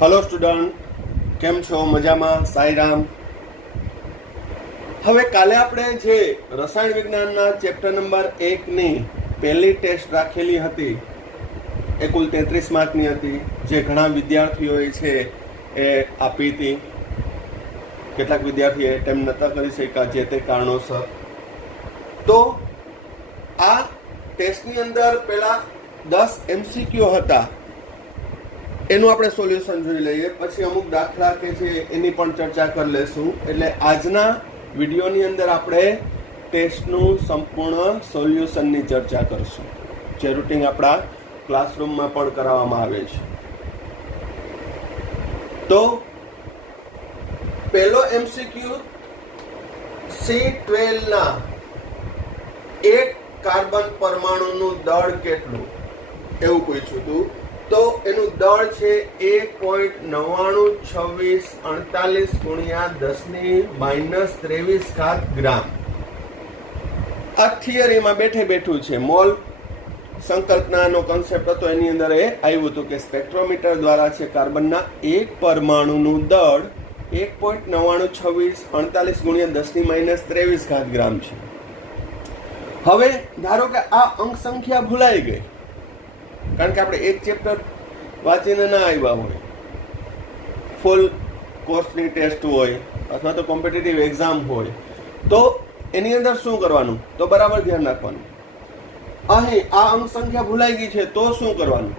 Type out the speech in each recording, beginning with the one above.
Hello student, केम छो? मजामां? साईराम। હવે કાલે આપણે જે રસાયણ વિજ્ઞાનના ચેપ્ટર નંબર 1 ની પહેલી ટેસ્ટ રાખેલી હતી એ કુલ 33 માર્કની હતી, જે ઘણા વિદ્યાર્થીઓએ છે એ આપી હતી. કેટલાક વિદ્યાર્થીએ એટેમ્પ નહોતા કરી શક્યા જે તે કારણોસર. તો આ ટેસ્ટની અંદર પહેલા 10 MCQ હતા, એનું આપણે સોલ્યુશન જોઈ લઈએ, પછી અમુક દાખલા કે છે એની પણ ચર્ચા કરી લેશું. એટલે આજના વિડીયોની અંદર આપણે ટેસ્ટનું સંપૂર્ણ સોલ્યુશનની ચર્ચા કરશું, જે રૂટીન આપણા ક્લાસરૂમમાં પણ કરાવવામાં આવે છે. તો પહેલો MCQ C12 ના એક કાર્બન પરમાણુનું દળ કેટલું એવું પૂછ્યું હતું. તો એનું દળ છે 1.992648 ગુણ્યા 10⁻³ ગ્રામ. આ થિયરીમાં બેઠું છે. મોલ સંકલ્પનાનો કોન્સેપ્ટ હતો, એની અંદર એ આવ્યું હતું કે સ્પેક્ટ્રોમીટર દ્વારા છે કાર્બનના એક પરમાણુનું દળ 1.992648 ગુણ્યા 10⁻³ ગ્રામ છે. હવે ધારો કે આ અંક સંખ્યા ભૂલાઈ ગઈ, કારણ કે આપણે એક ચેપ્ટર વાંચીને ના આવ્યા હોય, ફૂલ કોર્સની ટેસ્ટ હોય અથવા તો કોમ્પિટિટિવ એક્ઝામ હોય, તો એની અંદર શું કરવાનું? તો બરાબર ધ્યાન રાખવાનું. અહીં આ અંક સંખ્યા ભૂલાઈ ગઈ છે તો શું કરવાનું?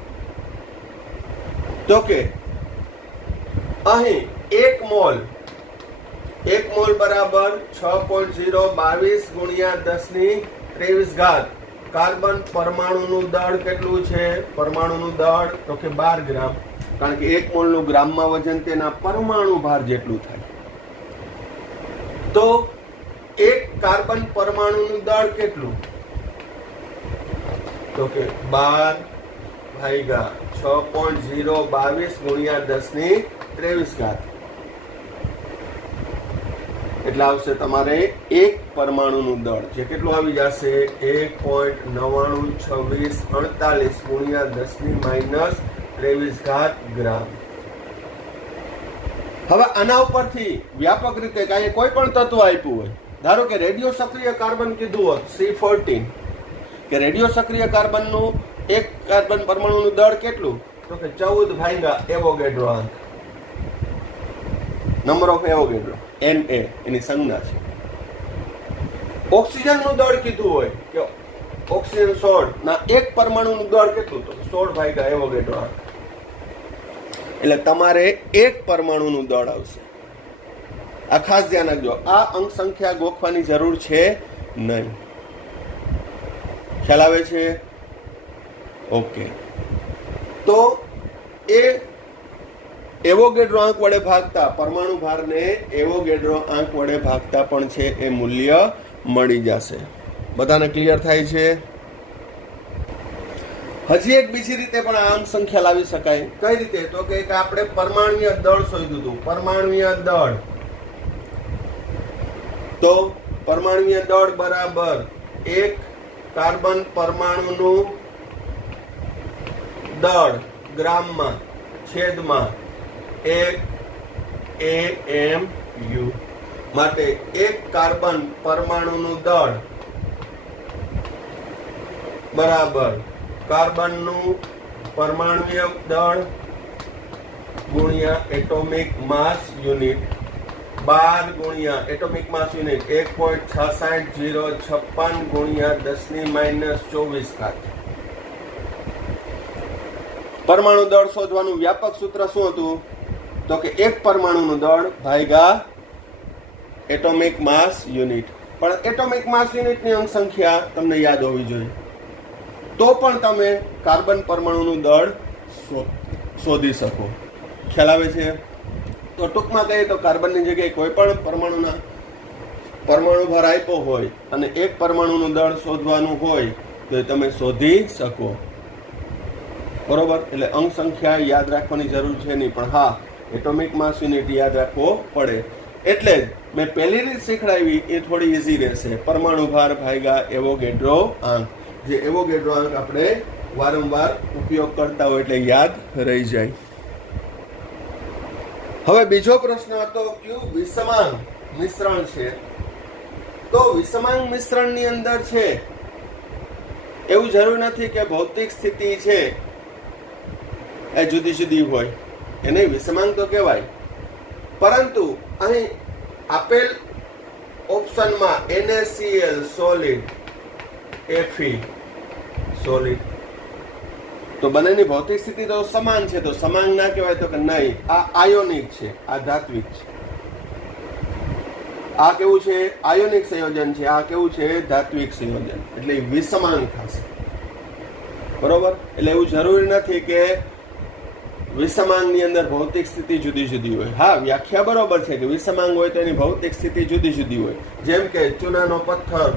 તો કે અહીં 1 મોલ બરાબર 6.022 ગુણ્યા 10⁻23 કાર્બન પરમાણુનું દળ કેટલું છે? પરમાણુનું દળ તો કે 12 ગ્રામ, કારણ કે 1 મોલનું ગ્રામમાં વજન તેના પરમાણુ ભાર જેટલું થાય. તો એક કાર્બન પરમાણુનું દળ કેટલું? તો કે 12/6.022 ગુણ્યા 10⁻23. એટલે આવશે તમારે એક પરમાણુનું દળ, જે કેટલું આવી જશે? 1.992648 ગુણ્યા 10⁻23 ગ્રામ. હવે આના ઉપરથી વ્યાપક રીતે કાંઈ કોઈ પણ તત્વ આપ્યું હોય, ધારો કે રેડિયો સક્રિય કાર્બન કીધું હોત C14, કે રેડિયો સક્રિય કાર્બનનું એક કાર્બન પરમાણુનું દળ કેટલું? તો કે 14 એવોગેડ્રો અંક, નંબર ઓફ એવોગેડ્રો, Na એની સંજ્ઞા છે. ઓક્સિજનનું દળ કીધું હોય કે ઓક્સિજન 16 ના એક પરમાણુનું દળ કેટલું? તો 16 એવોગેડ્રો અંક. એટલે તમારે એક પરમાણુનું દળ આવશે. આ ખાસ ધ્યાન રાખજો, આ અંક સંખ્યા ગોખવાની જરૂર છે નહીં. ખ્યાલ આવે છે? ઓકે. તો એ એવોગેડ્રો આંક વડે ભાગતા, પરમાણુ ભારને એવોગેડ્રો આંક વડે ભાગતા પણ છે એ મૂલ્ય મળી જશે. બધાને ક્લિયર થાય છે? હજી એક બીજી રીતે પણ આ અંક સંખ્યા લાવી શકાય. કઈ રીતે? તો કે આપણે પરમાણુય દળ શોધ્યું હતું. પરમાણુય દળ, તો પરમાણુય દળ બરાબર એક કાર્બન પરમાણુનું દળ ગ્રામમાં છેદમાં 1 AMU. માટે એક કાર્બન પરમાણુનું દળ બરાબર કાર્બનનું પરમાણુય દળ ગુણ્યા એટોમિક માસ યુનિટ, 12 ગુણ્યા એટોમિક માસ યુનિટ 1.66056 ગુણ્યા 10⁻24. પરમાણુ દળ શોધવાનું વ્યાપક સૂત્ર શું હતું? તો કે એક પરમાણુનું દળ ભાગ્યા એટોમિક માસ યુનિટ. પણ એટોમિક માસ યુનિટની અંક સંખ્યા તમને યાદ હોવી જોઈએ, તો પણ તમે કાર્બન પરમાણુનું દળ શોધી શકો. ખ્યાલ આવે છે? તો ટૂંકમાં કહીએ તો કાર્બનની જગ્યાએ કોઈ પણ પરમાણુ ભાર આપ્યો હોય અને એક પરમાણુનું દળ શોધવાનું હોય તો એ તમે શોધી શકો. બરોબર? એટલે અંક સંખ્યા યાદ રાખવાની જરૂર છે નહીં, પણ હા, એટોમિક માસ યુનિટ યાદ રાખવો પડે. એટલે જ મેં પહેલી રીત શીખડાવી એ થોડી ઈઝી રહેશે. પરમાણુ ભાર ભાગ્યા એવોગેડ્રો આંક, જે એવોગેડ્રો આંક આપણે વારંવાર ઉપયોગ કરતા હોય એટલે યાદ રહી જાય. હવે બીજો પ્રશ્ન હતો કયું વિષમાંગ મિશ્રણ છે. તો વિષમાંગ મિશ્રણની અંદર છે એવું જરૂર નથી કે ભૌતિક સ્થિતિ છે એ જુદી જુદી હોય, એને વિષમાંગ તો કહેવાય. પરંતુ અહીં આપેલ ઓપ્શનમાં NaCl સોલિડ, Fe સોલિડ, તો બંનેની ભૌતિક સ્થિતિ તો સમાન છે, તો સમાંગ ના કહેવાય. તો કે નહીં, આ આયોનિક છે, આ ધાત્વિક છે. આ કેવું છે? આયોનિક સંયોજન છે. આ કેવું છે? ધાત્વિક સંયોજન. એટલે વિષમાંગ થશે. બરોબર. એટલે એવું જરૂરી નથી કે વિષમાંગની અંદર ભૌતિક સ્થિતિ જુદી જુદી હોય. હા, વ્યાખ્યા બરોબર છે કે વિષમાંગ હોય તો એની ભૌતિક સ્થિતિ જુદી જુદી હોય. જેમ કે ચૂનાનો પથ્થર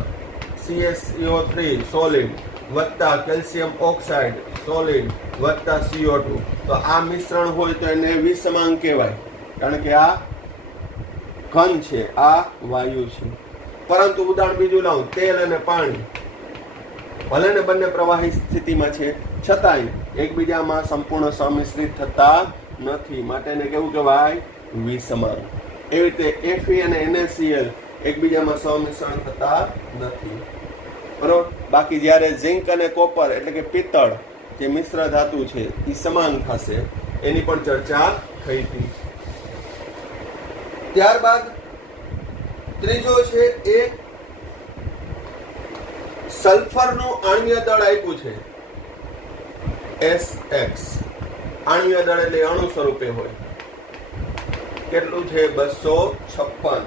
CaCO3 સોલિડ વત્તા કેલ્શિયમ ઓક્સાઇડ સોલિડ વત્તા CO2, તો આ મિશ્રણ હોય તો એને વિષમાંગ કહેવાય, કારણ કે આ ઘન છે, આ વાયુ છે. પરંતુ ઉદાહરણ બીજું લાવું, તેલ અને પાણી, ભલે ને બંને પ્રવાહી સ્થિતિમાં છે છતાંય એકબીજામાં સંપૂર્ણ સમિશ્રિત થતા નથી, માટે એને કેવું કહેવાય? વિષમાંગ. એવી રીતે Fe અને NaCl એકબીજામાં સમિશ્રણ થતા નથી. બરોબર. બાકી જ્યારે ઝિંક અને કોપર એટલે કે પિત્તળ જે મિશ્ર ધાતુ છે એ સમાંગ થશે, એની પણ ચર્ચા થઈ હતી. ત્યારબાદ ત્રીજો છે એ સલ્ફરનું આણ્વીય દળ આપ્યું છે SX. આણ્વીય દળ એટલે અણુ સ્વરૂપે હોય. કેટલું છે? 256.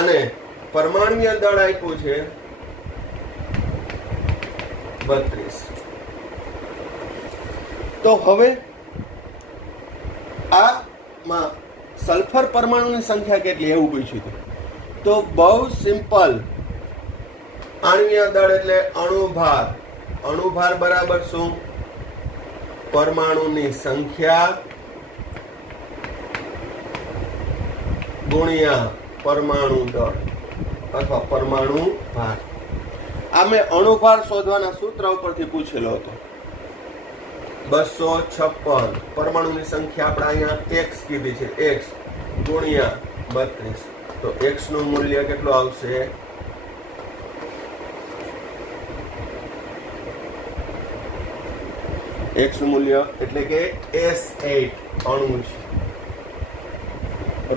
અને પરમાણ્વીય દળ આપ્યું છે 32. તો હવે આમાં સલ્ફર પરમાણુની સંખ્યા કેટલી એવું પૂછ્યું હતું. તો બહુ સિમ્પલ. આણ્વીય દળ એટલે અણુભાર. અણુભાર બરાબર શું? પરમાણુની સંખ્યા ગુણ્યા પરમાણુ દળ અથવા પરમાણુ ભાર. આ મેં અણુભાર શોધવાના સૂત્ર ઉપરથી પૂછેલો હતો. 256. પરમાણુની સંખ્યા આપણે અહીંયા x કીધી છે, x ગુણ્યા 32. તો x નું મૂલ્ય કેટલું આવશે? x નું મૂલ્ય એટલે કે S8 અણુ છે.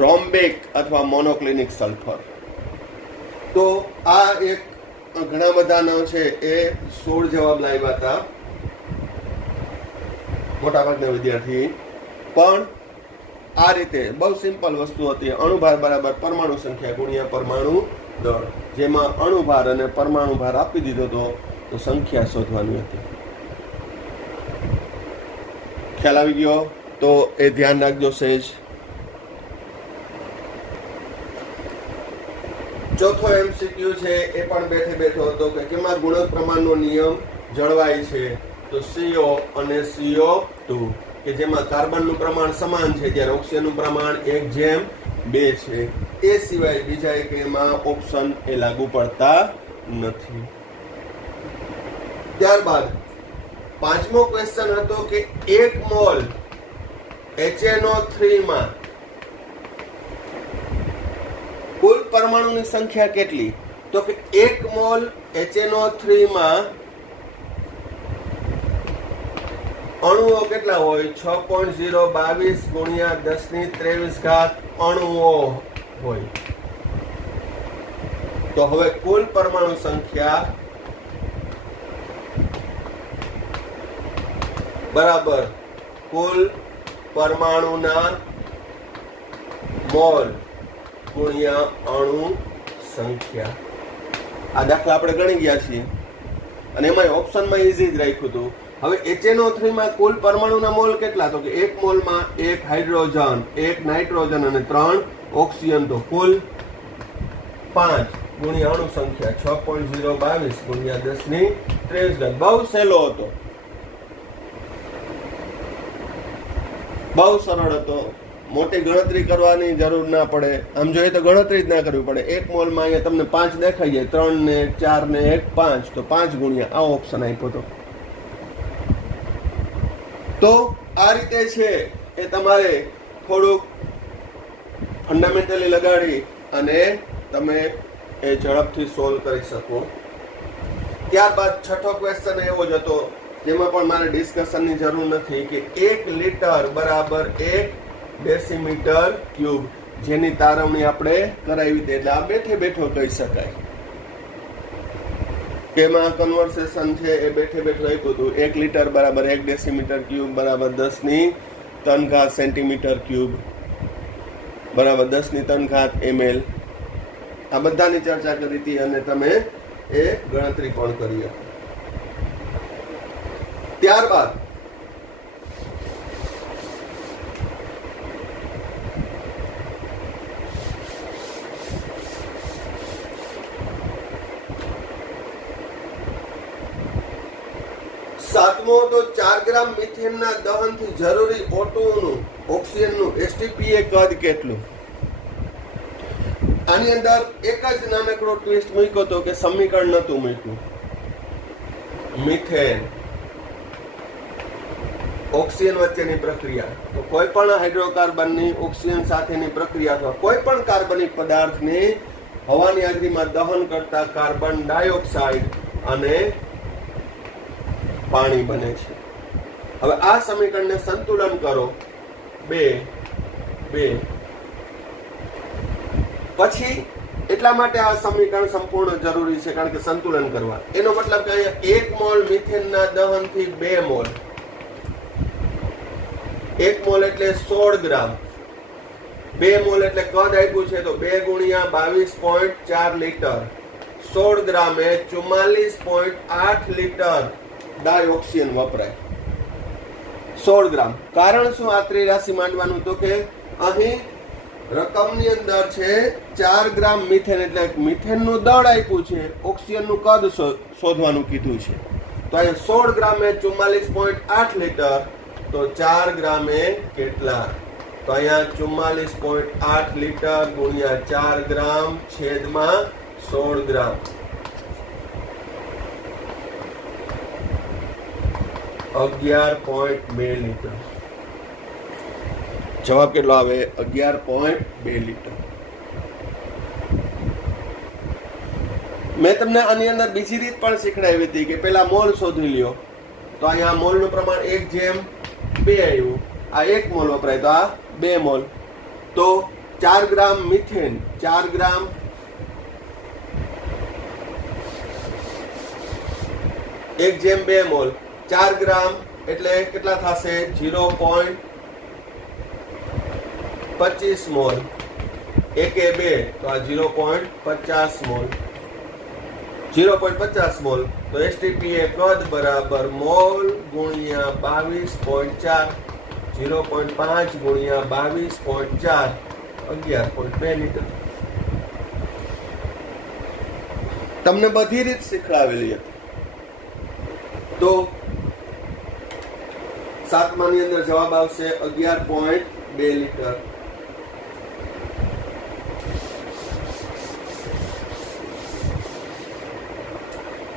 રોમ્બિક અથવા મોનોક્લિનિક સલ્ફર. તો આ એક ઘણા બધાનો છે એ 16 જવાબ લાવ્યા હતા મોટાભાગના વિદ્યાર્થી. પણ આ રીતે બહુ સિમ્પલ વસ્તુ હતી. અણુભાર બરાબર પરમાણુ સંખ્યા ગુણ્યા પરમાણુ દળ, જેમાં અણુભાર અને પરમાણુ ભાર આપી દીધો હતો તો સંખ્યા શોધવાની હતી. ખ્યાલ આવી ગયો? તો એ ધ્યાન રાખજો સહેજ. ચોથો MCQ છે એ પણ બેઠે બેઠો હતો કે કેમાં ગુણક પ્રમાણનો નિયમ જળવાય છે. તો CO અને CO2 કે જેમાં કાર્બનનું પ્રમાણ સમાન છે ત્યારે ઓક્સિજનનું પ્રમાણ 1:2 છે. એ સિવાય બીજા એક એમાં ઓપ્શન એ લાગુ પડતા નથી. ત્યારબાદ પાંચમો ક્વેશ્ચન હતો કે 1 મોલ HNO3 માં કુલ પરમાણુની સંખ્યા કેટલી? તો કે 1 મોલ HNO3 માં અણુઓ કેટલા હોય? 6.022 ગુણ્યા 10⁻23 અણુઓ હોય. તો હવે કુલ પરમાણુ સંખ્યા બરાબર કુલ પરમાણુના મોલ ગુણ્યા અણુ સંખ્યા. આ દાખલા આપણે ગણી ગયા છીએ અને એમાં ઓપ્શનમાં ઈઝી જ રાખ્યું હતું. હવે HNO3 માં કુલ પરમાણુના મોલ કેટલા? તો કે 1 મોલમાં 1 હાઇડ્રોજન, 1 નાઇટ્રોજન અને 3 ઓક્સિજન. તો કુલ 5 ગુણ્યા અણુ સંખ્યા 6.022 ગુણ્યા 10⁻23. બહુ સહેલો હતો, બહુ સરળ હતો. મોટી ગણતરી કરવાની જરૂર ના પડે. આમ જોઈએ તો ગણતરી જ ના કરવી પડે. 1 મોલમાં અહીંયા તમને 5 દેખાઈ જાય, 3 ને 4 ને 1 5, તો 5 ગુણ્યા આ ઓપ્શન આપ્યો હતો. તો આ રીતે છે એ તમારે થોડુંક ફંડામેન્ટલી લગાડી અને તમે એ ઝડપથી સોલ્વ કરી શકો. ત્યારબાદ છઠ્ઠો ક્વેશ્ચન એવો જ હતો, જેમાં પણ મારે ડિસ્કશનની જરૂર નથી કે 1 લીટર બરાબર 1 ડેસીમીટર ક્યુબ, જેની તારવણી આપણે કરાવી હતી. એટલે આ બેઠે બેઠો કહી શકાય કે એમાં કન્વર્સેશન છે એ બેઠે બેઠું આપ્યું હતું. 1 લીટર બરાબર 1 ડેસીમીટર ક્યુબ બરાબર 10³ સેન્ટીમીટર ક્યુબ બરાબર 10³ ml. આ બધાની ચર્ચા કરી હતી અને તમે એ ગણતરી પણ કરી હતી. ત્યારબાદ સાતમો તો 4 ગ્રામ મિથેનના દહનથી જરૂરી O2 નું ઓક્સિજનનું STPA કદ કેટલું? આની અંદર એક જ નાનકડો ટ્વિસ્ટ મૂક્યો હતો કે સમીકરણ નતું મૂક્યું. મિથેન ઓક્સિજન વચ્ચેની પ્રક્રિયા, તો કોઈ પણ હાઇડ્રોકાર્બનની ઓક્સિજન સાથેની પ્રક્રિયા અથવા કોઈ પણ કાર્બનિક પદાર્થને હવાની હાજરીમાં દહન કરતા કાર્બન ડાયોક્સાઇડ અને પાણી બને છે. હવે આ સમીકરણને સંતુલન કરો 2 પછી એટલા માટે આ સમીકરણ સંપૂર્ણ જરૂરી છે, કારણ કે સંતુલન કરવા. એનો મતલબ કે અહીંયા 1 મોલ મિથેનના દહનથી 2 મોલ, 1 મોલ એટલે 16 ગ્રામ, 2 મોલ એટલે કદ આપ્યું છે તો 2 ગુણ્યા 22.4 લીટર, 16 ગ્રામે 44.8 લીટર ડાયોક્સિન વપરાય. 16 ગ્રામ. કારણ શું આ ત્રિરાશિ માંડવાનું? તો કે અહીં રકમની અંદર છે 4 ગ્રામ મિથેન, એટલે મિથેનનું દળ આપ્યું છે, ઓક્સિજનનું કદ શોધવાનું કીધું છે. તો અહીંયા 16 ગ્રામે 44.8 લીટર, તો 4 ગ્રામે કેટલા? તો અહીંયા 44.8 લીટર ગુણ્યા 4 ગ્રામ છેદમાં 16 ગ્રામ, 11.2 લીટર. જવાબ કેટલો આવે? 11.2 લીટર. મેં તમને આની અંદર બીજી રીત પણ શીખડાવી હતી કે પેલા મોલ શોધી લ્યો. તો અહીંયા મોલનું પ્રમાણ 1/2 આવ્યું. આ 1 મોલ વપરાય તો આ 2 મોલ. તો 4 ગ્રામ મિથેન, 4 ગ્રામ 1/2 મોલ, 4 ગ્રામ એટલે કેટલા થશે? 0.25 મોલ. 1/2 તો આ 0.50 મોલ, 0.50 મોલ. તો STPA કદ બરાબર મોલ ગુણ્યા 22.4, 0.5 ગુણ્યા 22.4, 11.2 લીટર. તમને બધી રીત શીખવાડેલી હતી. તો 7માની અંદર જવાબ આવશે 11.2 લીટર.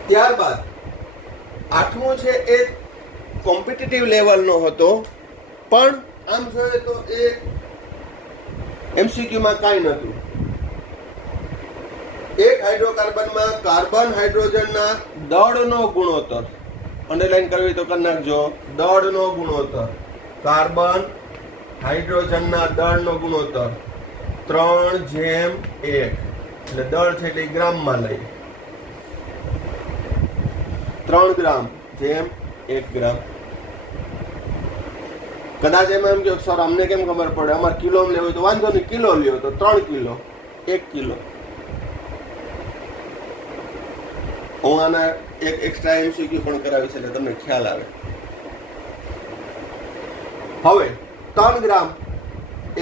ત્યારબાદ 8મો છે એ કોમ્પિટિટિવ લેવલનો હતો, પણ આમ જોઈએ તો એ MCQ માં કાંઈ નહોતું. એક હાઇડ્રોકાર્બનમાં કાર્બન હાઇડ્રોજનના દળનો ગુણોત્તર, અંડરલાઈન કરવી તો કરી નાખજો, દળનો ગુણોત્તર, કાર્બન હાઇડ્રોજનના દળનો ગુણોત્તર 3/1, એટલે દળ છે એટલે ગ્રામમાં લઈ, 3 ગ્રામ જેમ 1 ગ્રામ. કદાચ એમાં એમ કે સર અમને કેમ ખબર પડે, અમારે કિલો લેવું હોય તો વાંધો નહીં, કિલો લ્યો તો 3 કિલો, 1 કિલો. હું આના એક એક્સ્ટ્રા MCQ પણ કરાવીશ એટલે તમને ખ્યાલ આવે. હવે 3 ગ્રામ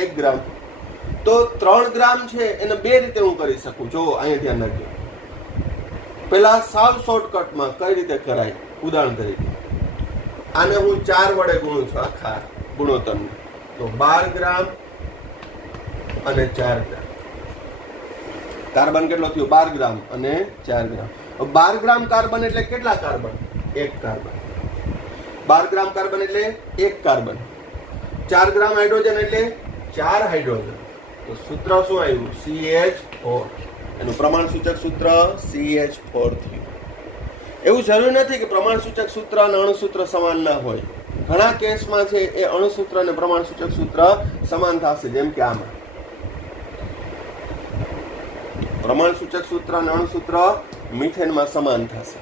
1 ગ્રામ, તો 3 ગ્રામ છે એને બે રીતે હું કરી શકું. જો અહીંયા ધ્યાન રાખજો. પેલા સાવ શોર્ટકટમાં કઈ રીતે કરાય, ઉદાહરણ તરીકે આને હું 4 વડે ગુણું છું આખા ગુણોત્તરને, તો 12 ગ્રામ અને 4 ગ્રામ. કાર્બન કેટલો થયો? 12 ગ્રામ અને 4 ગ્રામ. 12 ગ્રામ કાર્બન એટલે કેટલા કાર્બન? 1 કાર્બન. 12 ગ્રામ કાર્બન એટલે 1 કાર્બન. 4 ગ્રામ હાઇડ્રોજન એટલે 4 હાઇડ્રોજન, તો સૂત્ર શું આવ્યું? CH4. એનું પ્રમાણસૂચક સૂત્ર CH4 થયું. એવું જરૂરી નથી કે પ્રમાણસૂચક સૂત્ર અને અણુસૂત્ર સમાન ના હોય. ઘણા કેસમાં છે એ અણુસૂત્ર અને પ્રમાણસૂચક સૂત્ર સમાન થશે. જેમ કે આમાં પ્રમાણસૂચક સૂત્ર અને અણુસૂત્ર મિથેનમાં સમાન થશે.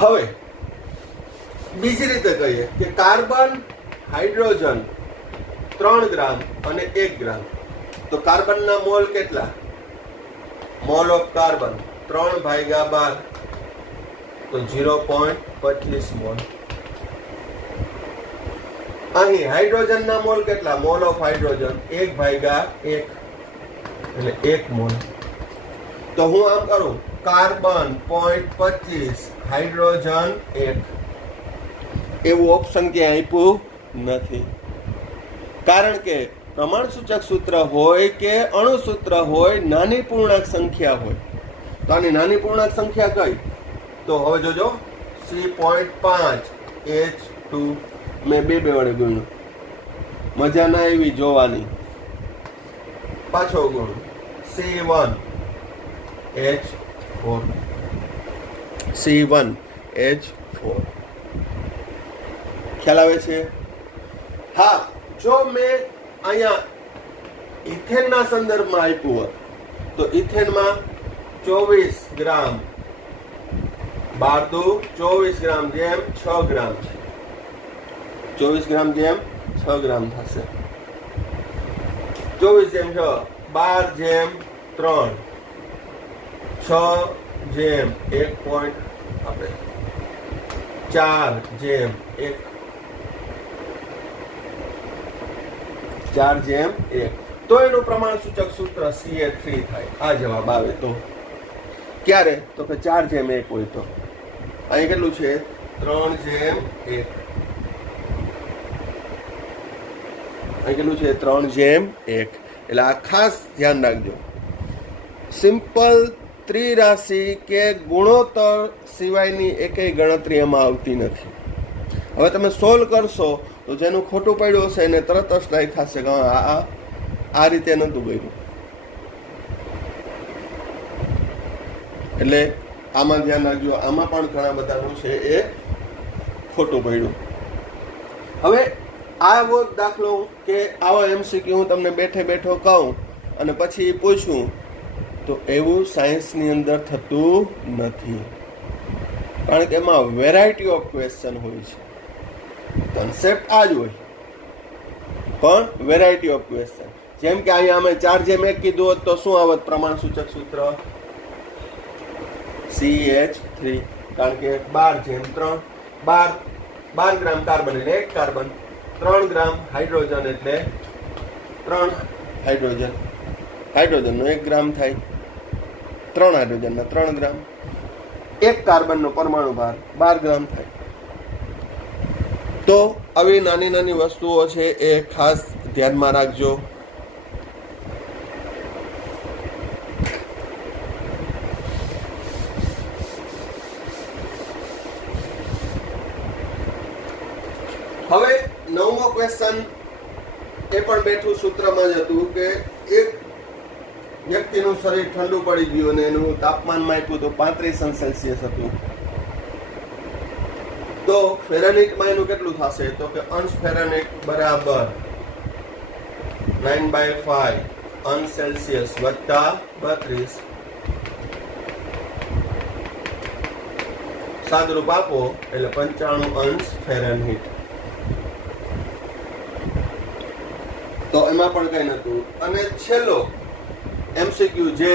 હવે બીજી રીતે કહીએ કે કાર્બન, હાઇડ્રોજન 3 ગ્રામ અને 1 ગ્રામ, તો કાર્બનના મોલ કેટલા? મોલ ઓફ કાર્બન 3/12, તો 0.25 મોલ. અહીં હાઇડ્રોજનના મોલ કેટલા? મોલ ઓફ હાઇડ્રોજન 1/1, એટલે 1 મોલ. તો હું આમ કરું, કાર્બન 0.25, હાઇડ્રોજન 1. એવું ઓપ્શન ક્યાંય આપ્યું નથી. કારણ કે પ્રમાણસૂચક સૂત્ર હોય કે અણુસૂત્ર હોય, નાની પૂર્ણાંક સંખ્યા હોય. તો આની નાની પૂર્ણાંક સંખ્યા કઈ? તો હવે જોજો, C.5H2 મેં 2 વડે ગુણ્યું. મજા ના આવી જોવાની. પાછો ગુણ C1H4. C1H4. ખ્યાલ આવે છે? હા, જો મેં અહીંયા ઇથેનના સંદર્ભમાં આપ્યું હોત તો ઇથેનમાં 24 ગ્રામ, 12 દુ 24 ગ્રામ જેમ 6 ગ્રામ છે. 24 ગ્રામ જેમ 6 ગ્રામ થશે. 24 જેમ 6, 12 જેમ 3, 6 જેમ 1. આપણે 4 જેમ 1, 4 જેમ 1. તો એનું પ્રમાણસૂચક સૂત્ર CH3 થાય. આ જવાબ આવે તો ક્યારે? તો કે 4 જેમ 1 હોય તો. અહીં કેટલું છે? 3 જેમ 1. અહીં કેટલું છે? 3 જેમ 1. એટલે આ ખાસ ધ્યાન રાખજો. સિમ્પલ ત્રિરાશિ કે ગુણોત્તર સિવાયની એકેય ગણતરી એમાં આવતી નથી. હવે તમે સોલ્વ કરશો તો જેનું ખોટું પડ્યું હશે એને તરત જ લાઈક થશે કે આ રીતે નહોતું કર્યું. એટલે આમાં ધ્યાન રાખજો. આમાં પણ ઘણા બધાનું છે એ ખોટું પડ્યું. હવે આવો દાખલો કે આવો MCQ હું તમને બેઠે બેઠો કહું અને પછી પૂછું તો એવું સાયન્સની અંદર થતું નથી. કારણ કે એમાં વેરાયટી ઓફ ક્વેશ્ચન હોય છે. કન્સેપ્ટ આ જ હોય પણ વેરાયટી ઓફ ક્વેશ્ચન. જેમ કે અહીંયા અમે 4 જેમ 1 કીધું હોત તો શું આવત પ્રમાણસૂચક સૂત્ર? CH3. કારણ કે 12 જેમ 3, 12 ગ્રામ કાર્બન એટલે 1 કાર્બન, 3 ગ્રામ હાઇડ્રોજન એટલે 3 હાઇડ્રોજન. હાઇડ્રોજનનો 1 ગ્રામ થાય, 3 હાઇડ્રોજનના 3 ગ્રામ. 1 કાર્બનનો પરમાણુ ભાર 12 ગ્રામ થાય. તો આવી નાની નાની વસ્તુઓ છે એ ખાસ ધ્યાનમાં રાખજો. હવે 9મો ક્વેશ્ચન એ પણ બેઠું સૂત્રમાં જ હતું કે એક વ્યક્તિનું શરીર ઠંડુ પડી ગયું અને એનું તાપમાનમાં આપ્યું તો 35°C હતું. તો ફેરનહીટમાં એનું કેટલું થશે? તો કે અંશ ફેરનહીટ બરાબર 9/5 અંશ સેલ્સિયસ વત્તા 32. સાદરૂપ આપો એટલે 95 અંશ ફેરનહીટ. તો એમાં પણ કઈ નતું. અને છેલ્લો MCQ જે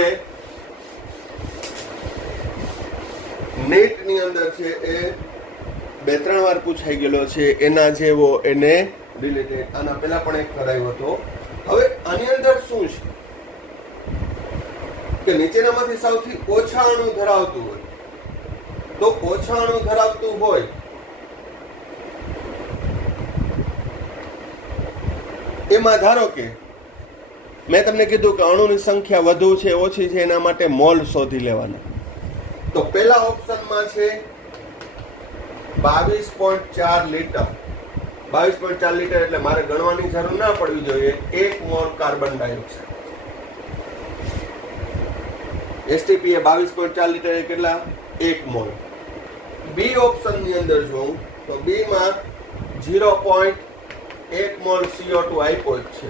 નેટ ની અંદર છે એ 2-3 વાર પૂછાઈ ગયેલો છે. એના જેવો એને રિલેટેડ આના પહેલા પણ એક કરાયો હતો. હવે આની અંદર શું છે કે નીચેનામાંથી સૌથી ઓછા અણુ ધરાવતું હોય તો ઓછા અણુ ધરાવતું હોય એમાં ધારો કે મેં તમને કીધું કે અણુની સંખ્યા વધુ છે ઓછી છે એના માટે મોલ શોધી લેવાના. તો પહેલા ઓપ્શનમાં છે 22.4 લીટર 22.4 લીટર એટલે મારે ગણવાની જરૂર ના પડવી જોઈએ. 1 મોલ કાર્બન ડાયોક્સાઇડ. એસટીપી એ 22.4 લીટર એ કેટલા? 1 મોલ. બી ઓપ્શન ની અંદર જોઉં તો બી માં 0.1 મોલ CO2 આપ્યો છે.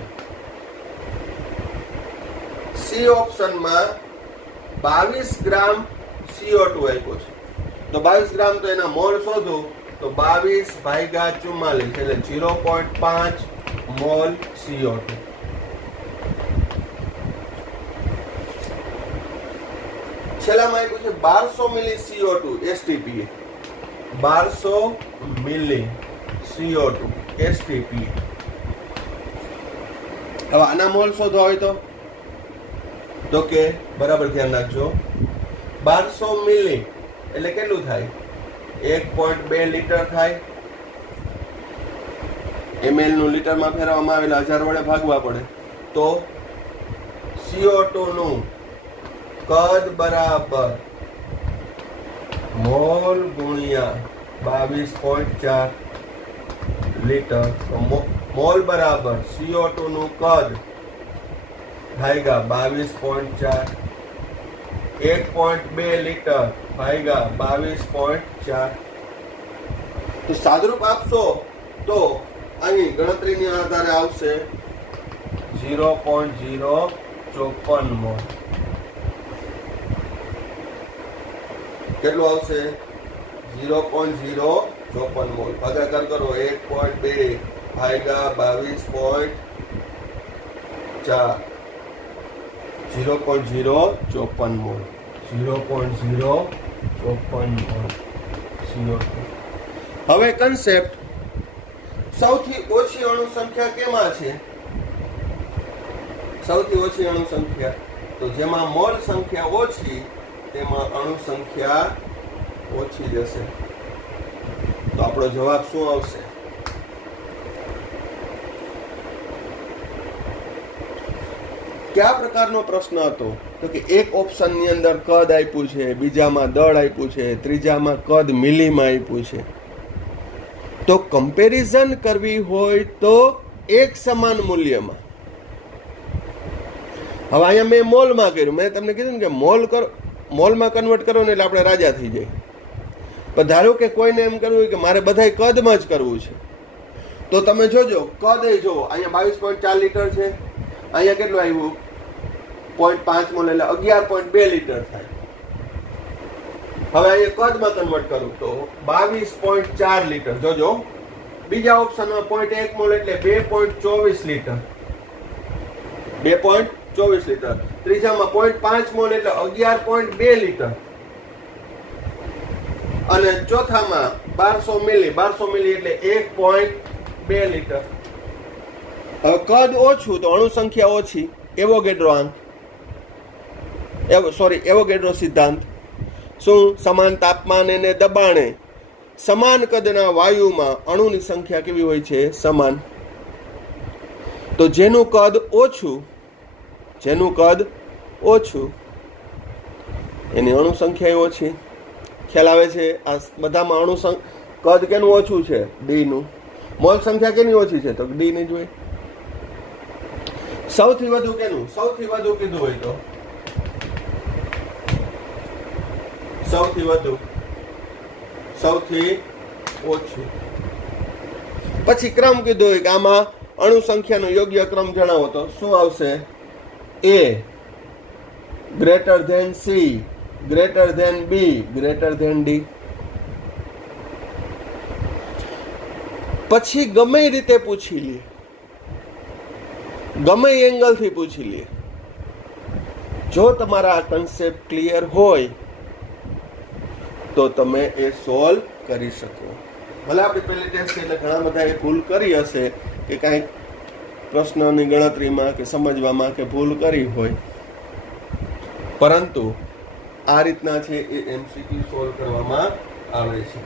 સી ઓપ્શન માં 22 ગ્રામ CO2 આપ્યો છે. તો 22 ગ્રામ તો એના મોલ શોધું તો 22/44 એટલે 0.5 મોલ CO2. છેલ્લામાં આપ્યું છે 1200 મિલી CO2 એસટીપી. 1200 મિલી CO2 એસટીપી. હવે આના મોલ શોધવા હોય તો કે બરાબર ધ્યાન રાખજો. 1200 મિલી એટલે કેટલું થાય? 1.2 લીટર થાય. ml નું લીટરમાં ફેરવવામાં આવેલા 1000 વડે ભાગવા પડે તો CO2 નું કદ બરાબર મોલ ગુણ્યા 22.4 લીટર. મોલ બરાબર CO2 નું કદ ભાગ્યા 22.4. 1.2 લીટર ભાગ્યા 22.4. તો સાદરૂપ આપશો તો અહીં ગણતરીની આધારે આવશે 0.054 મોલ. કેટલું આવશે? 0.054 મોલ. ભાગાકાર કરો 1.2 ભાગ્યા 22.4. 0.054 મોલ. 0.054 mall CO2. હવે કન્સેપ્ટ સૌથી ઓછી અણુ સંખ્યા કેમાં છે? સૌથી ઓછી અણુ સંખ્યા તો જેમાં મોલ સંખ્યા ઓછી તેમાં અણુ સંખ્યા ઓછી જશે. તો આપણો જવાબ શું આવશે? કયા પ્રકારનો પ્રશ્ન હતો? તો કે એક ઓપ્શન ની અંદર કદ આપ્યું છે, બીજામાં દળ આપ્યું છે, ત્રીજામાં કદ મિલીમાં આપ્યું છે. તો કમ્પેરિઝન કરવી હોય તો એક સમાન મૂલ્યમાં. હવે અહીંયા મેં મોલમાં કર્યું. મેં તમને કીધું ને કે મોલમાં કન્વર્ટ કરો ને એટલે આપણે રાજા થઈ જાય. પણ ધારો કે કોઈને એમ કરવું હોય કે મારે બધાય કદમાં જ કરવું છે તો તમે જોજો કદ એ જોવો. અહીંયા 22.4 લીટર છે, અહીંયા કેટલું આવ્યું? 0.5 મોલ એટલે 11.2 લીટર થાય. હવે અહીંયા કદમાં કન્વર્ટ કરું તો 22.4 લીટર. જોજો બીજા ઓપ્શનમાં 0.1 મોલ એટલે 2.24 લીટર. 2.24 લીટર. ત્રીજામાં 0.5 મોલ એટલે 11.2 લીટર. અને ચોથામાં 1200 મિલી એટલે 1.2 લીટર. હવે કદ ઓછું તો અણુ સંખ્યા ઓછી. એવોગેડ્રો સિદ્ધાંત શું? સમાન તાપમાન અને દબાણે સમાન કદના વાયુમાં અણુની સંખ્યા કેવી હોય છે? સમાન. તો જેનું કદ ઓછું એની અણુ સંખ્યા ઓછી. ખ્યાલ આવે છે? આ બધામાં અણુ કદ કેનું ઓછું છે? ડી નું. મોલ સંખ્યા કેની ઓછી છે? તો ડી ની જ હોય. સૌથી વધુ કેનું? સૌથી વધુ કીધું હોય તો સૌથી વધુ, સૌથી ઓછું. પછી ક્રમ કીધો હોય કે આમાં અણુ સંખ્યાનો યોગ્ય ક્રમ જણાવો તો શું આવશે? A greater than C greater than B greater than D. પછી ગમે રીતે પૂછી લે, ગમે એંગલથી પૂછી લે. જો તમારા આ કન્સેપ્ટ ક્લિયર હોય તો તમે એ સોલ્વ કરી શકો. ભલે આપણી પહેલી ટેસ્ટ એટલે ઘણા બધા એ ભૂલ કરી હશે કે કાંઈક પ્રશ્નની ગણતરીમાં કે સમજવામાં કે ભૂલ કરી હોય, પરંતુ આ રીતના છે એ એમસીક્યુ સોલ્વ કરવામાં આવે છે.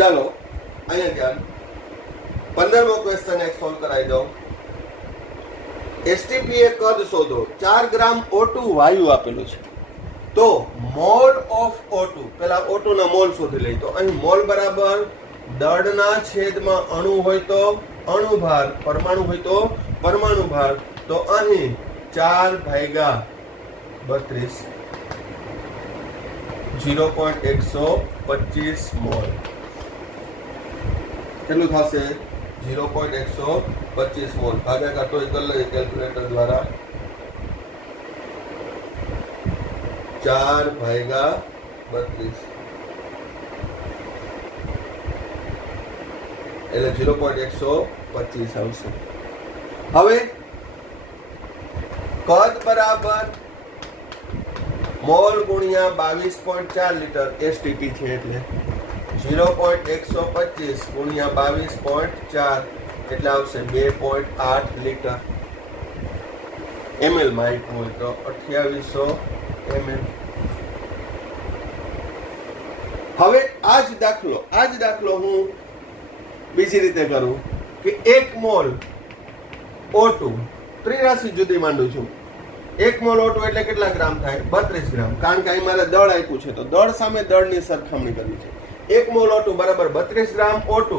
ચાલો અહીંયા ધ્યાન. 15મો ક્વેશ્ચન એક સોલ્વ કરાવી દો. એસટીપી એ કદ શોધો. 4 ગ્રામ O2 વાયુ આપેલું છે તો મોલ ઓફ O2. પેલા O2 ના મોલ શોધી લઈએ. તો અહીં મોલ બરાબર દળના છેદમાં અણુ હોય તો અણુ ભાર, પરમાણુ હોય તો પરમાણુ ભાર. તો અહીં 4/32 0.125 મોલ. કેટલું થશે? 0.125 મોલ. ભાગાકાર તો કરી લઈએ કેલ્ક્યુલેટર દ્વારા. 4/32 એટલે 0.125 આવશે. હવે કદ બરાબર મોલ ગુણ્યા 22.4 લીટર એસટીપી છે એટલે 0.125 ગુણ્યા 22.4 એટલે આવશે 2.8 લીટર. ml માં આપ્યું હોય તો 2800 ml. હવે આ જ દાખલો હું બીજી રીતે કરું કે 1 મોલ O2 ત્રિરાશિ જુદી માંડું છું. 1 મોલ O2 એટલે કેટલા ગ્રામ થાય? 32 ગ્રામ. કારણ કે અહીં મારે દળ આપ્યું છે તો દળ સામે દળની સરખામણી કરવી છે. 1 મોલ O2 બરાબર 32 ગ્રામ O2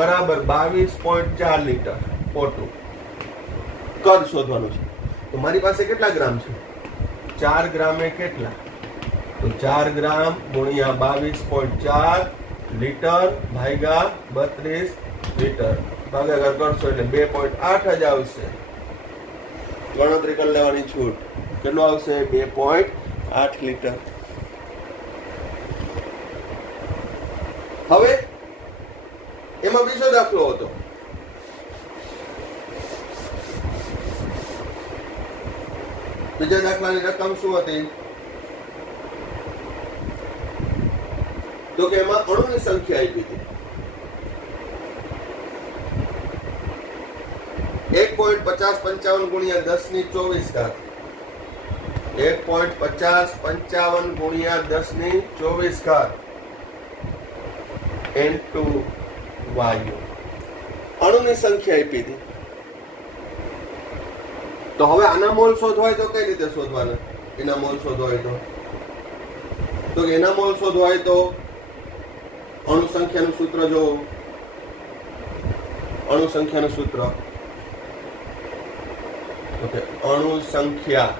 બરાબર 22.4 લીટર O2. કદ શોધવાનું છે. તો મારી પાસે કેટલા ગ્રામ છે? 4 ગ્રામે કેટલા? તો 4 ગ્રામ ગુણ્યા 22.4 લીટર ભાગ્યા 32 લીટર ભાગાકાર કરશો એટલે 2.8 જ આવશે. ગણતરી કરી લેવાની છૂટ. કેટલું આવશે? 2.8 લીટર. હવે એમાં બીજો દાખલો હતો. બીજા દાખલાની રકમ શું હતી? તો કે એમાં અણુની સંખ્યા આપી હતી 1.5055 ગુણ્યા 10^24. 1.5055 ગુણ્યા 10^24 N2 વાયુ અણુની સંખ્યા આપી હતી. તો હવે આના મોલ શોધવા હોય તો કઈ રીતે શોધવાના? એના મોલ શોધવા હોય તો એના મોલ શોધવા હોય તો અણુ સંખ્યાનું સૂત્ર જો. અણુ સંખ્યાનું સૂત્ર અણુ સંખ્યા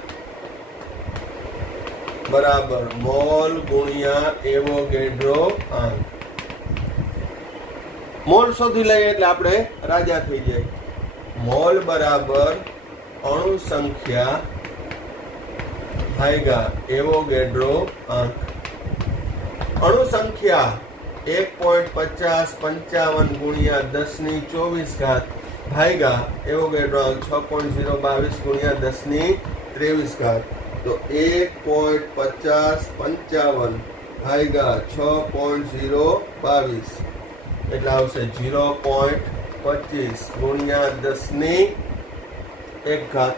બરાબર મોલ ગુણ્યા એવોગેડ્રો આંક. મોલ શોધી લઈએ એટલે આપણે રાજા થઈ જાય. મોલ બરાબર અણુ સંખ્યા ભાગ્યા એવોગેડ્રો આંક. અણુ સંખ્યા 1.5055 ગુણ્યા 10^24 ભાગ્યા એવોગેડ્રો આંક 6.022 ગુણ્યા 10^23. તો 1.5055 ભાગ્યા 6.022 એટલે આવશે 0.25 ગુણ્યા 10^1.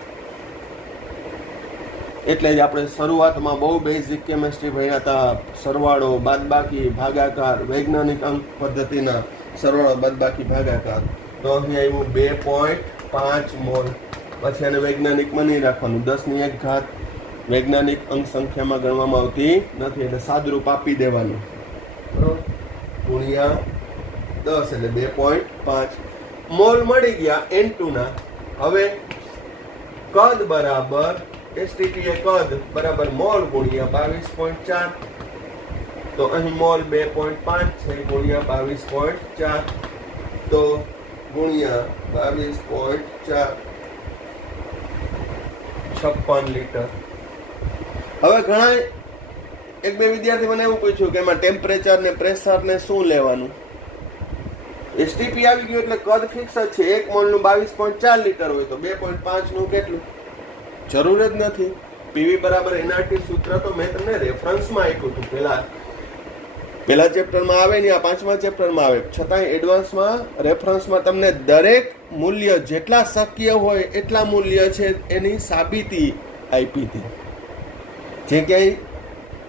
એટલે જ આપણે શરૂઆતમાં બહુ બેઝિક કેમેસ્ટ્રી ભણ્યા હતા. સરવાળો, બાદબાકી, ભાગાકાર, વૈજ્ઞાનિક અંક પદ્ધતિના સરવાળો, બાદબાકી, ભાગાકાર. તો અહીં આવ્યું 2.5 મોલ. પછી આને વૈજ્ઞાનિકમાં નહીં રાખવાનું. 10^1 વૈજ્ઞાનિક અંક સંખ્યામાં ગણવામાં આવતી નથી એટલે સાદુરૂપ આપી દેવાનું. બરોબર? ગુણ્યા 10 એટલે 2.5 મોલ મળી ગયા N2 ના. હવે કદ બરાબર એસટીપી એ કદ બરાબર મોલ ગુણ્યા 22.4. તો અહીં મોલ 2.5 છે ગુણ્યા 22.4. તો ગુણ્યા 22.4 56 લીટર. હવે ઘણા એક બે વિદ્યાર્થી મને એવું પૂછ્યું કે એમાં ટેમ્પરેચર ને પ્રેશર ને શું લેવાનું? એસટીપી આવી ગયું એટલે કદ ફિક્સ જ છે. 1 મોલનું 22.4 લીટર હોય તો 2.5 નું કેટલું? જરૂર જ નથી. પીવી બરાબર એનઆરટી સૂત્ર તો મેં તમને રેફરન્સમાં આપ્યું હતું. પહેલા ચેપ્ટરમાં આવે ને આ 5મા ચેપ્ટરમાં આવે. છતાંય એડવાન્સમાં રેફરન્સમાં તમને દરેક મૂલ્ય જેટલા શક્ય હોય એટલા મૂલ્ય છે એની સાબિતી આપી હતી. જે ક્યાંય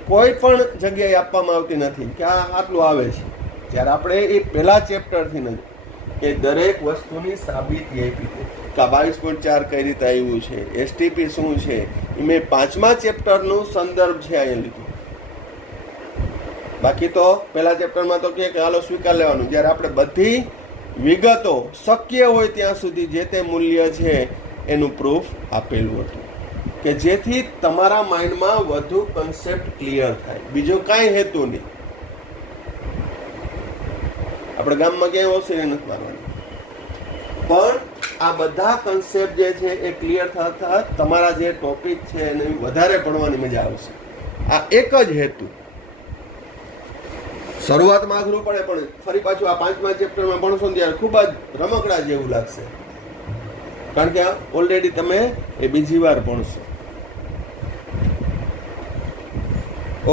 કોઈ પણ જગ્યાએ આપવામાં આવતી નથી કે આ આટલું આવે છે. જ્યારે આપણે એ પહેલા ચેપ્ટરથી નથી એ દરેક વસ્તુની સાબિતી આપી હતી કે આ 22.4 કઈ રીતે આવ્યું છે, એસટીપી શું છે, એ મેં 5મા ચેપ્ટરનું સંદર્ભ છે અહીંયા લીધું. બાકી તો પહેલા ચેપ્ટરમાં તો કે હાલો સ્વીકાર લેવાનું, જ્યારે આપણે બધી વિગતો શક્ય હોય ત્યાં સુધી જે તે મૂલ્ય છે એનું પ્રૂફ આપેલું હતું, કે જેથી તમારા માઇન્ડમાં વધુ કન્સેપ્ટ ક્લિયર થાય, બીજો કાંઈ હેતુ નહીં. આપણે ગામમાં ક્યાંય ઓસરી નથી મારવાની, પણ આ બધા કન્સેપ્ટ જે છે એ ક્લિયર થતા તમારા જે ટોપિક છે એને વધારે ભણવાની મજા આવશે. આ એક જ હેતુ. શરૂઆતમાં અઘરું પડે, પણ ફરી પાછું આ 5મા ચેપ્ટરમાં ભણશો ને ત્યારે ખૂબ જ રમકડા જેવું લાગશે, કારણ કે ઓલરેડી તમે એ બીજી વાર ભણશો.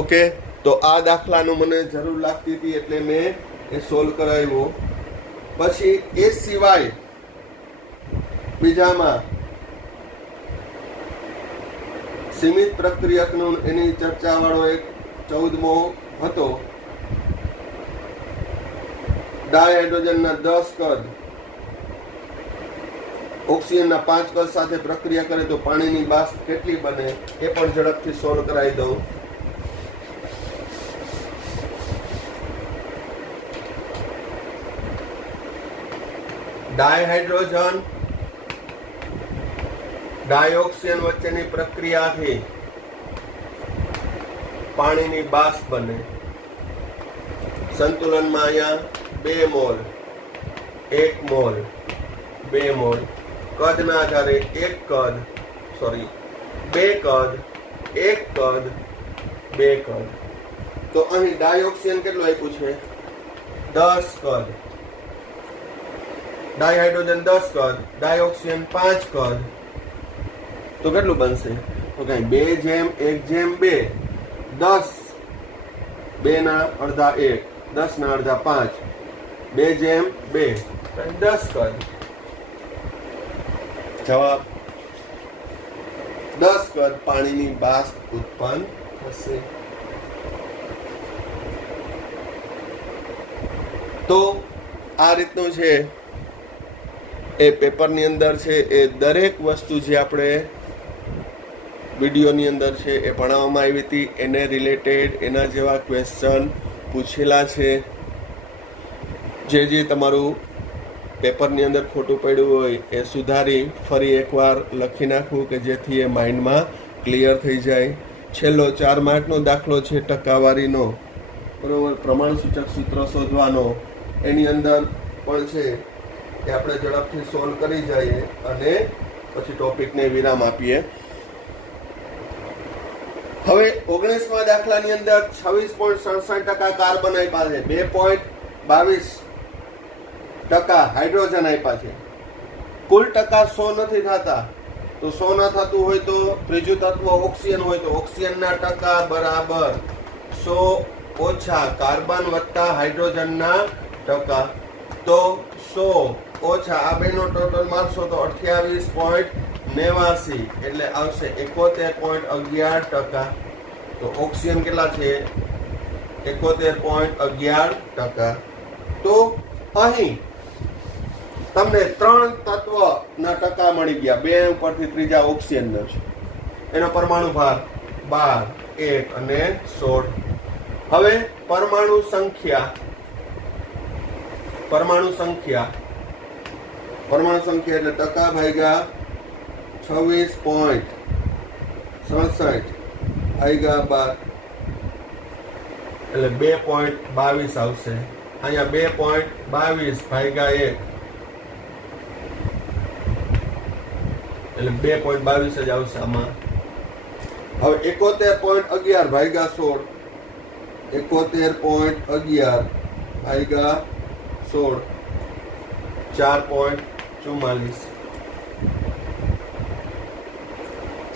ઓકે, તો આ દાખલાનું મને જરૂર લાગતી હતી એટલે મેં એ સોલ્વ કરાવ્યો. પછી એ સિવાય બીજામાં સીમિત પ્રક્રિયકનું એની ચર્ચાવાળો એક 14મો હતો. ડાયહાઇડ્રોજનના 10 કદ ઓક્સિજનના 5 કદ સાથે પ્રક્રિયા કરે તો પાણીની બાષ્પ કેટલી બને, એ પણ ઝડપથી સોલ્વ કરાવી દઉં. ડાયહાઇડ્રોજન ડાયોક્સિજન વચ્ચેની પ્રક્રિયાથી પાણીની બાષ્પ બને. સંતુલનમાં અહીંયા 2 મોલ 1 મોલ 2 મોલ, કદના આધારે 2 કદ 1 કદ 2 કદ. તો અહીં ડાયોક્સિજન કેટલું આપ્યું છે? 10 કદ. ડાયહાઇડ્રોજન 10 કદ, ડાયોક્સિજન 5 કદ, તો કેટલું બનશે? તો કઈ 2:1:2, 10 2 ના અડધા 1, 10 ના અડધા 5, 2:2 10 કદ. જવાબ 10 કદ પાણીની બાષ્પ ઉત્પન્ન થશે. તો આ રીતનું છે એ પેપરની અંદર છે. એ દરેક વસ્તુ જે આપણે વિડીયોની અંદર છે એ ભણાવવામાં આવી હતી, એને રિલેટેડ એના જેવા ક્વેશ્ચન પૂછેલા છે. જે તમારું પેપરની અંદર ખોટું પડ્યું હોય એ સુધારી ફરી એકવાર લખી નાખવું, કે જેથી એ માઇન્ડમાં ક્લિયર થઈ જાય. છેલ્લો 4 માર્કનો દાખલો છે ટકાવારીનો, બરોબર, પ્રમાણસૂચક સૂત્ર શોધવાનો. એની અંદર પણ છે કે આપણે ઝડપથી સોલ્વ કરી જઈએ અને પછી ટોપિકને વિરામ આપીએ. હવે 19મા દાખલાની અંદર 26.67% કાર્બન આપ્યા છે, 2.22% હાઇડ્રોજન આપ્યા છે. કુલ ટકા 100 નથી થતા, તો 100 ના થતું હોય તો ત્રીજું તત્વ ઓક્સિજન હોય તો ઓક્સિજનના ટકા બરાબર 100 ઓછા કાર્બન વત્તા હાઇડ્રોજનના ટકા. તો 100 ઓછા આ બેનો ટોટલ મારશો તો 28.89, એટલે આવશે 71.11%. તો ઓક્સિજન કેટલા છે? 71.11%. તો અહીં તમને 3 તત્વના ટકા મળી ગયા. 2 ઉપરથી ત્રીજા ઓક્સિજનનો છે, એનો પરમાણુ ભાર 12, 1 અને 16. હવે પરમાણુ સંખ્યા એટલે ટકા ભાગ્યા 26.67 ભાગ્યા 12 એટલે 2.22 આવશે. અહીંયા 2.22 ભાગ્યા 1 એટલે 2.22 જ આવશે આમાં. હવે 71.11 ભાગ્યા 16, 71.11 ભાગ્યા 16 4.44.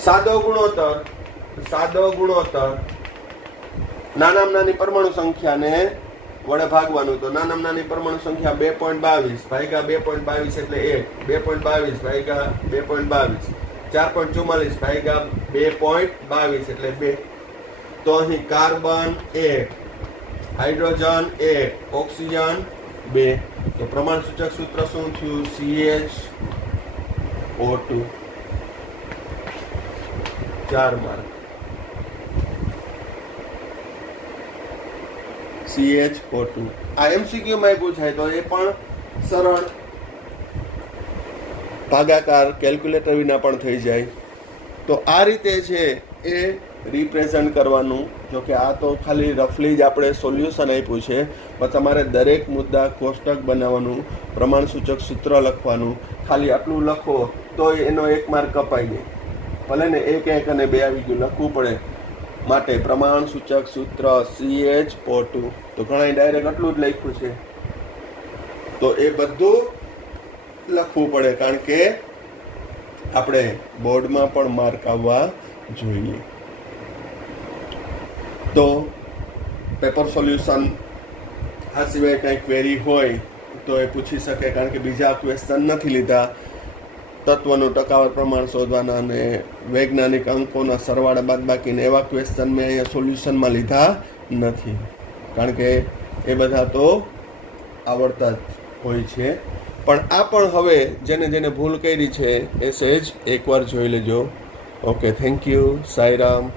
સાદો ગુણોત્તર નાનામાં નાની પરમાણુ સંખ્યાને વડે ભાગવાનું. તો નાનામાં નાની પરમાણુ સંખ્યા 2.22 ભાગ્યા 2.22 એટલે 1, 2.22 ભાગ્યા 2.22, 4.44 ભાગ્યા 2.22 એટલે 2. તો અહીં કાર્બન 1, હાઇડ્રોજન 1, ઓક્સિજન 2. તો પ્રમાણસૂચક સૂત્ર શું થયું? CH O2. 4 માર્ક. CH4 આ MCQમાં પૂછાય તો એ પણ સરળ ભાગાકાર કેલ્ક્યુલેટર વિના પણ થઈ જાય. તો આ રીતે છે એ રિપ્રેઝન્ટ કરવાનું. જો કે આ તો ખાલી રફલી જ આપણે સોલ્યુશન આપ્યું છે, પણ તમારે દરેક મુદ્દા કોષ્ટક બનાવવાનું, પ્રમાણસૂચક સૂત્ર લખવાનું. ખાલી આટલું લખો તો એનો 1 માર્ક કપાઈ જાય. ભલે ને 1 1 અને 2 આવી ગયું, લખવું પડે. માટે પ્રમાણસૂચક સૂત્ર CH4 તો ઘણા ડાયરેક્ટ આટલું જ લખ્યું છે, તો એ બધું લખવું પડે, કારણ કે આપણે બોર્ડમાં પણ માર્ક આવવા જોઈએ. તો પેપર સોલ્યુશન આ સિવાય કંઈ ક્વેરી હોય તો એ પૂછી શકે, કારણ કે બીજા ક્વેશ્ચન નથી લીધા. તત્વનું ટકાવાર પ્રમાણ શોધવાના અને વૈજ્ઞાનિક અંકોના સરવાળા બાદબાકીને એવા ક્વેશ્ચન મેં અહીંયા સોલ્યુશનમાં લીધા નથી, કારણ કે એ બધા તો આવડતા જ હોય છે. પણ આ પણ હવે જેને જેને ભૂલ કરી છે એ સહેજ એકવાર જોઈ લેજો. Okay, thank you. સાંઈરામ.